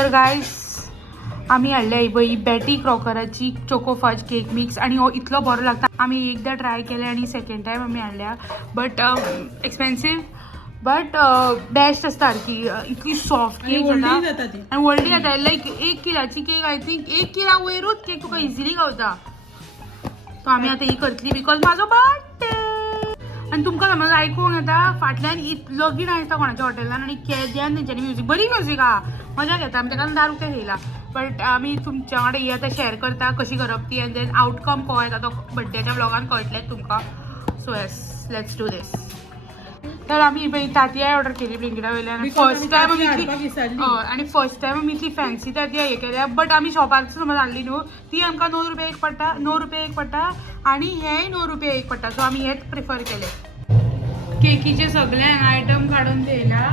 तर गायस आम्ही हाडल्या ही बॅटी क्रॉकराची चोकोफाज केक मिक्स आणि हो इतलो बरो लागता. आम्ही एकदा ट्राय केले आणि सेकंड टाइम आम्ही हाडल्या. बट एक्सपेन्सिव बट बेस्ट आसता की इतली सॉफ्ट केक जाता आणि व्हडली जाता. लायक 1 किलाची केक आय थिंक 1 किला वयरूच केक तुका इजिली गावता. सो आम्ही आता ही करतली बिकॉज माझो बर्थडे. आणि तुमकां समज आयकूंक येता फाटल्यान लगीन आसता कोणाच्या हॉटेलान आणि केद्यान तेंच्यांनी म्युजीक बरी म्युजीक आहा मजा घेता. आमी ताका दारू ते घेयला. बट आमी तुमच्या कडेन ही आतां शेअर करता कशी करप ती एंड देन आउटकम को येता तो बड्डेच्या ब्लॉगान कळटलें तुमकां. So yes let's do these. तर आमी ही तांतयां ऑर्डर केली ब्लिंकिटा वयल्यान. फर्स्ट टायम आणि फर्स्ट टायम आमी इतली फॅन्सी तांतयां हे केल्या. बट आमी शॉपार समज हाडली न्हू ती आमकां 9 रुपया एक पडटा 9 रुपया एक पडटा आणि हेय 9 रुपया एक पडटा. सो आमी हेच प्रिफर केले. केकीचे सगळे आयटम काढून थेयला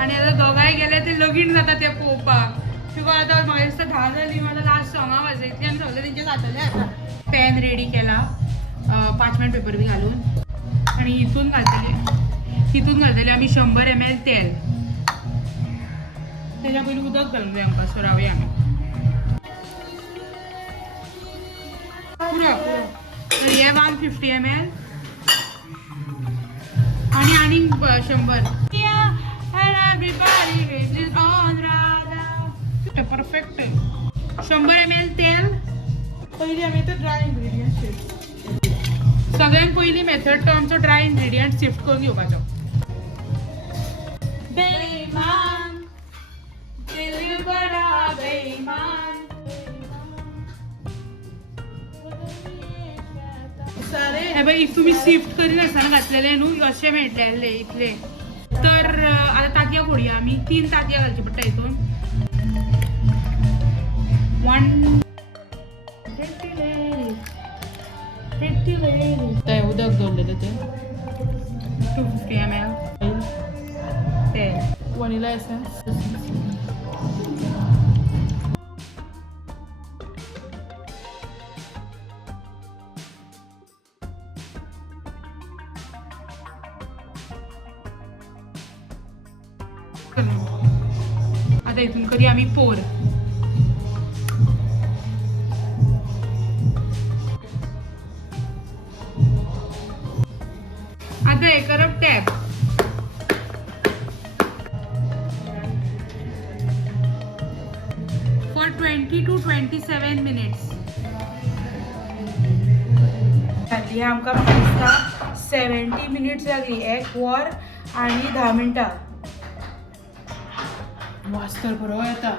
आणि आता दोगांय गेले ते लगीन जाता ते पळोवपाक. किंवा आता म्हाका दिसता 10 जाली मला लास्ट सॉंगा वाजयतली आनी सगळे तेंचे जातले आतां. पॅन रेडी केला पार्चमेंट पेपर बी घालून आणि हितून घालतले आमी 100 ml तेल. तेच्या पयलीं उदक घालून जाय आमकां. सो रावया आमी पुरो तर हे 150 ml आणि 100. परफेक्ट 100 ml तेल. पहिली आम्ही तर ड्राय इंग्रेडियंट शिफ्ट. सगळ्यात पहिली मेथड तो आमचो ड्राय इंग्रेडियंट शिफ्ट करून घेवपाचो. बेईमान दिल बड़ा बेईमान. हे बाई तुम्ही शिफ्ट करीत आसतना घातलेले न्हू अशें मेळटले इतले. तर आता तांतयां फोडया आमी. 3 तांतयां घालची पडटा हितून. 1 ते उदक दवरलेले ते 250 ml तेल. Vanilla essence. आता इथून कधी आम्ही पोर. आता हे करप टॅप. For 20 to 27 minutes. जाली आमकां म्हाका दिसता 70 minutes लागली. 1 वर आणि 10 मिनटां. वास तर बरो येता.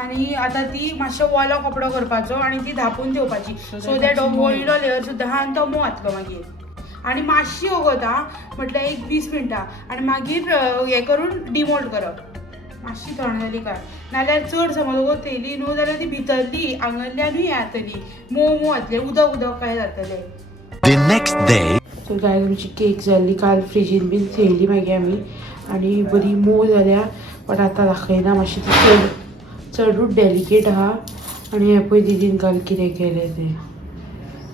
आणि आता ती मातशो वलो कपडो करपाचो आणि ती धापून ठेवपाची. सो दॅट वयलो लेयर सुद्दां आहा आनी तो मोव जातलो मागीर. आणि मातशी ओगोता म्हटल्यार एक 20 मिनटां आणि मागीर हें करून डिमोल्ड करप. मातशी थंड जाली काय नाल्यार चड समज ओगोत थेयली न्हू जाल्यार ती भितरली आंगल्यानूय हें जातली मोव जातलें उदक उदक काय जातलें. The next day. सो गाय आमची केक जाल्ली काल फ्रिजीन बीन थेयली मागीर आमी आनी बरी मोव जाल्या. बट आतां दाखयना मातशी ती चडूच डेलिकेट आहा. आनी हें पळय दिदीन काल कितें केलें तें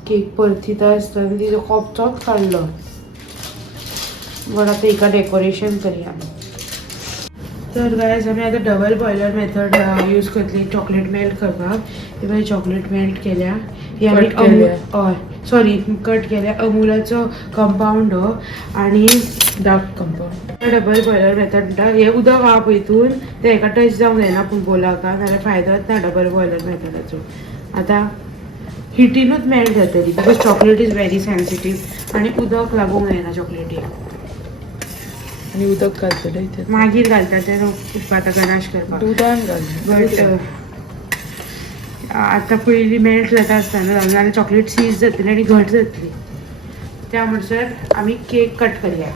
केक परतीता आसतना तिजो कोपचोच काडलो. बट आतां एका डेकोरेशन करया. तर गायज आमी आतां डबल बॉयलर मेथड यूज करतली चॉकलेट मेल्ट करपाक. हे पळय चॉकलेट मेल्ट केल्या. ही आमी हय सॉरी कट केल्या अमुलाचो कंपाउंड हो आनी dark compound. Double boiler method म्हणटा हे उदक आहा पळय हितून तें हेका टच जावंक जायना पूण बोलाका नाल्यार फायदोच ना डबल बॉयलर मेथडाचो. आतां हिटीनूच मेल्ट जातली because chocolate is very sensitive आनी उदक लागूंक जायना चॉकलेटीक. आणि उदक घालतले इथे. मागीर घालता तें उदकांत गनाश करपाक. दुदान घाल. बट आतां पयलीं मेल्ट जाता आसतना जाल्यार चॉकलेट सीज जातली आनी घट जातली. त्या म्हणसर आमी केक कट करया.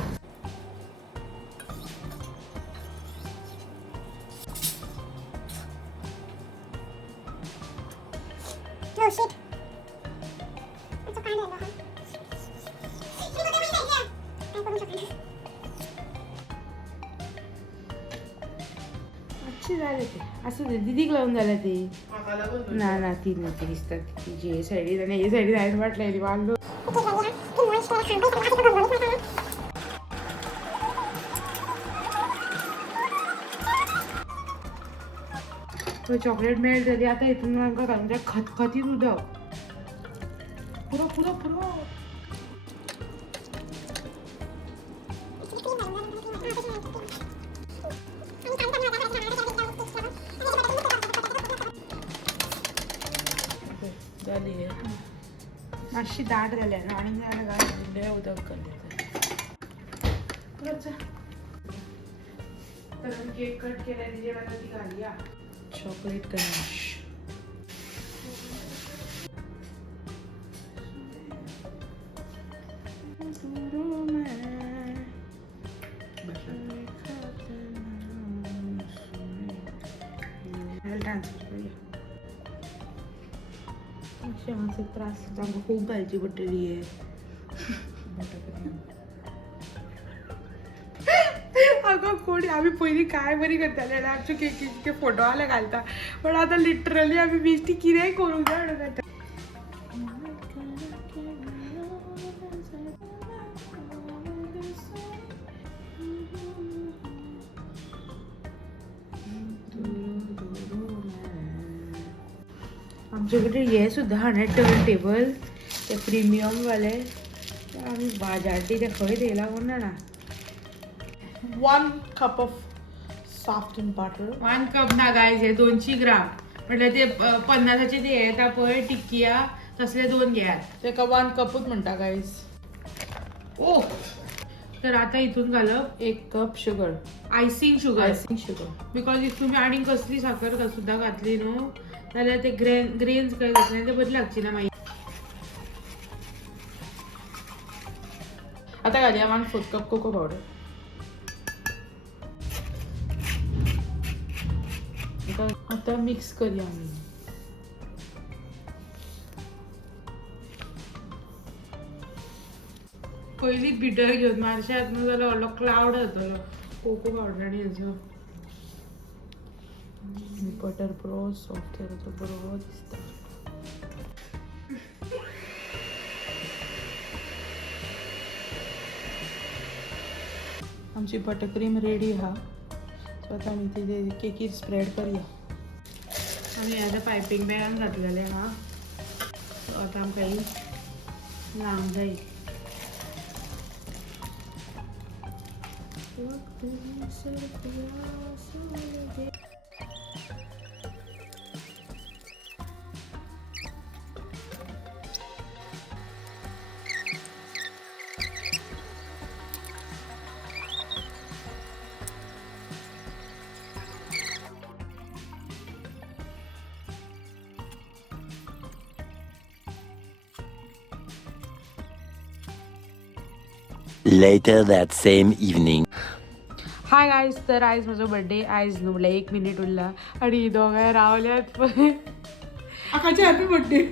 झाले ते असं दीदीक लावून झालं ते ना ती नव्हती दिसतात तिची हे सायडीन आणि हे सायडीन हांवें वाटलेली वांगो. चॉकलेट मेल्ट जाली आता हितून आमकां घालूंक जाय खतखतीत उदक पुरो पुरो पुरो जाली आहे मातशी दाट जाल्या आनी जाल्यार घाल लय उदक घाली पुरो चल तर आमी केक कट केल्या तेजेर आतां ती घालया चॉकलेट गनाश ट्रान्सफर करूया मातशें त्रास आमकां खूब घालची पडटली आहे अगं कोणी आम्ही पयलीं काय बरी करताले आनी आमचे केकीचे फोटो आले घालता पण आतां लिटरली आमी बेश्टी कितेंय करूंक जाय म्हणून करता आमचे कडेन हे सुद्दां हां टर्न टेबल ते प्रिमियम वाले आमी बाजारची ते खंय थंय लागून जाणा 1 cup of softened butter 1 cup ना गायज हे 200 ग्राम म्हटल्यार ते 50चे ते येता पळय टिक्किया तसले 2 घेयात तेका 1 कपूच म्हणटा गायज ओ तर आता इथून घालप 1 cup sugar icing sugar icing sugar because if तुम्ही आनी कसली साखर सुद्दां घातली न्हू जाल्यार ते ग्रेन्स काय घातले ते बरी लागची ना मागीर आता घालया 1/4 कप कोको पावडर आता मिक्स करूया आमी पयलीं बिटर घेवन मारशात न्हू जाल्यार व्हडलो क्लाउड जातलो कोको पावडर आनी हेजो बटर बरो सॉफ्ट जाता बरो दिसता आमची बटर क्रीम रेडी आहा सो आता आमी ती केकीर स्प्रेड करूया आमी आतां पायपींग बॅगान घातलेले हा सो आतां आमकां ही लावंक जाय Later that same evening. Hi guys तर आयज म्हजो बर्थडे आयज न्हू म्हणल्यार 1 मिनीट उरला आनी दोगांय रावल्यात पळय आकाचे happy birthday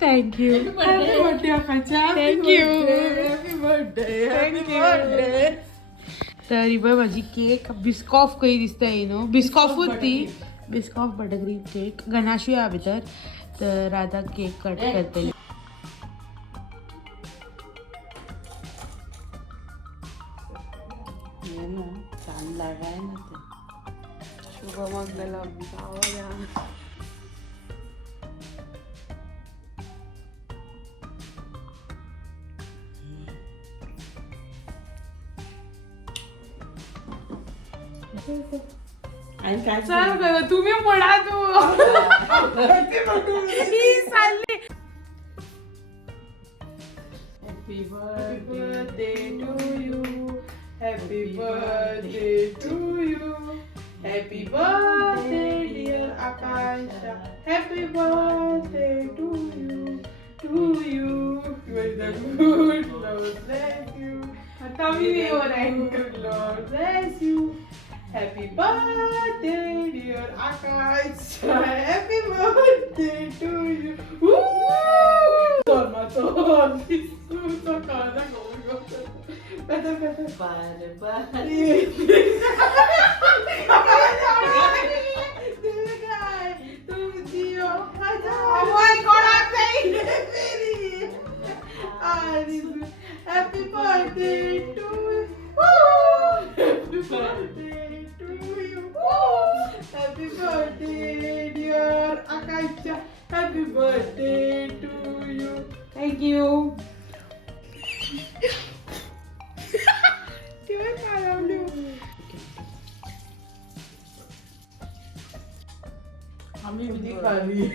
thank you happy birthday आकाचे Thank you. Happy birthday happy birthday तर ही पळय म्हजी केक बिस्कॉफ कही दिसता ही न्हू बिस्कॉफूच ती बिस्कॉफ बटरक्रीम केक गनाशूय हा भितर तर आतां केक कट करतली छान लागाय ना ते शुभमंगलम जावया आणि काय चल तुम्ही म्हणा तू ही चालली Happy birthday to you. Happy birthday to you. Happy birthday dear Akasha. Happy birthday to you. To you. May the good Lord bless you. Tummy Good Lord bless you. Happy birthday dear Akasha. Happy birthday to you. Woo! Toma, Sakana, better. Oh my God, I'm saying happy birthday to you. Happy birthday to you. Happy birthday Happy birthday to you. Thank you. आम्ही उदी खाली.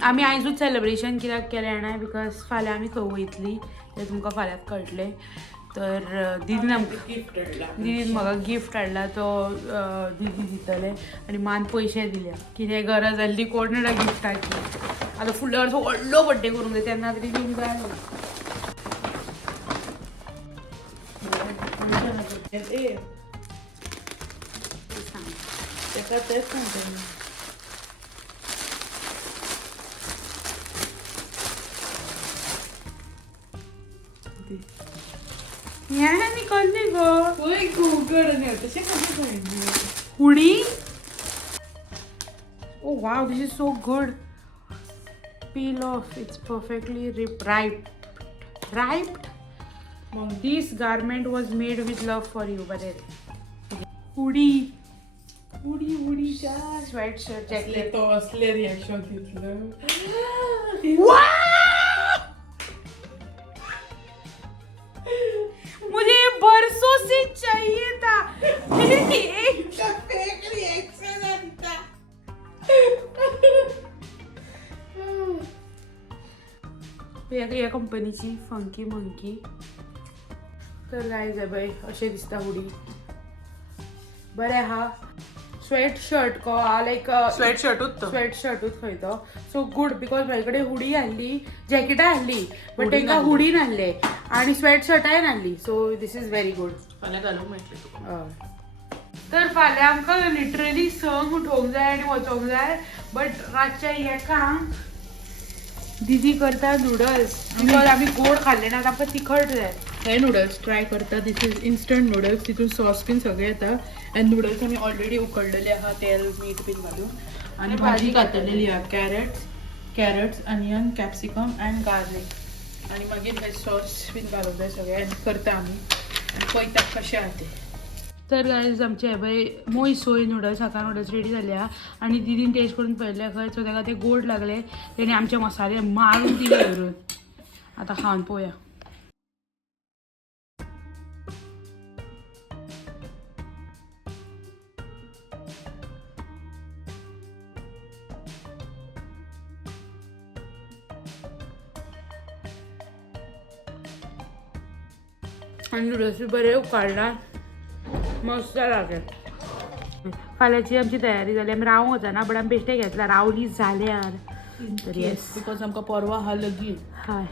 आमी आयजूच celebration कित्याक केलें जाणां because फाल्यां आमी खंय वयतलीं तें तुमकां फाल्यांच कळटलें. तर दीदीन दीदीन म्हाका गिफ्ट हाडला तो दीदी दितले आनी मान पयशे दिले कितें गरज आसली कोण ना गिफ्टाची. आतां फुडल्या वर्सा व्हडलो बड्डे करूंक जाय तेन्ना तरी दिवंक जाय. तेका तेच सांगते मी. हें निकल्ली गो पळय गुगल न्ही तशें कशें जायना. हुडी. Oh wow, this is so good. Peel off. It's perfectly ripe. This garment was made with love for you. But hoodie, उडीच्या sweatshirt, असले jacket. तो असले रिएक्शन दितलं. मुझे ये बरसों से चाहिए था. फेक रिएक्शन आता. या कंपनीची फंकी मंकी. तर गायज आहे बाय अशें दिसता हुडी. बरें हा. स्वेट शर्ट को लायक स्वेटशर्टूच तो. स्वेट शर्टूच खंय तो. सो गूड बिकॉज म्हाजे कडेन हुडी हाडली, जॅकेटां हाडली बट हुडी तांकां नासली. हुडी नासले आनी स्वेट शर्टाय नासली. So this is very good. फाल्यां घालूंक मेळटलें तुका. तर फाल्यां आमकां लिटरली संक उठोवंक जाय आनी वचोंक जाय. बट रातच्या एकांक दीदी करता नूडल्स बिकॉज आमी गोड खाल्ले ना आमकां तिखट जाय. हे नूडल्स ट्राय करता. This is instant noodles. तितून सॉस बीन सगळें येता आनी नूडल्स आमी ऑलरेडी उकडलेले आहा तेल मीठ बीन घालून. आनी भाजी घातलेली आहा कॅरट्स अनियन कॅप्सिकम अँड गार्लीक. आनी मागीर हे सॉस बीन घालूंक जाय सगळें आनी करता आमी आनी पळयता कशें आहा तें. तर गायज आमचे हे पळय मोय सोय नूडल्स हाका नूडल्स रेडी जाले आहा आनी दीदीन टेस्ट करून पळयले खंय सो ताका ते गोड लागले. तेणे आमचे मसाले मारून दिले धरून. आतां खावन पळोवया. आनी नूडल्स बी बरे उकाळला मस्त लागेल. फाल्यांची आमची तयारी जाली. आमी रावूंक वचना बट आमी बेश्टे घेतला रावली जाल्यार. तर येस बिकॉज आमकां परवा आहा लगीन. हाय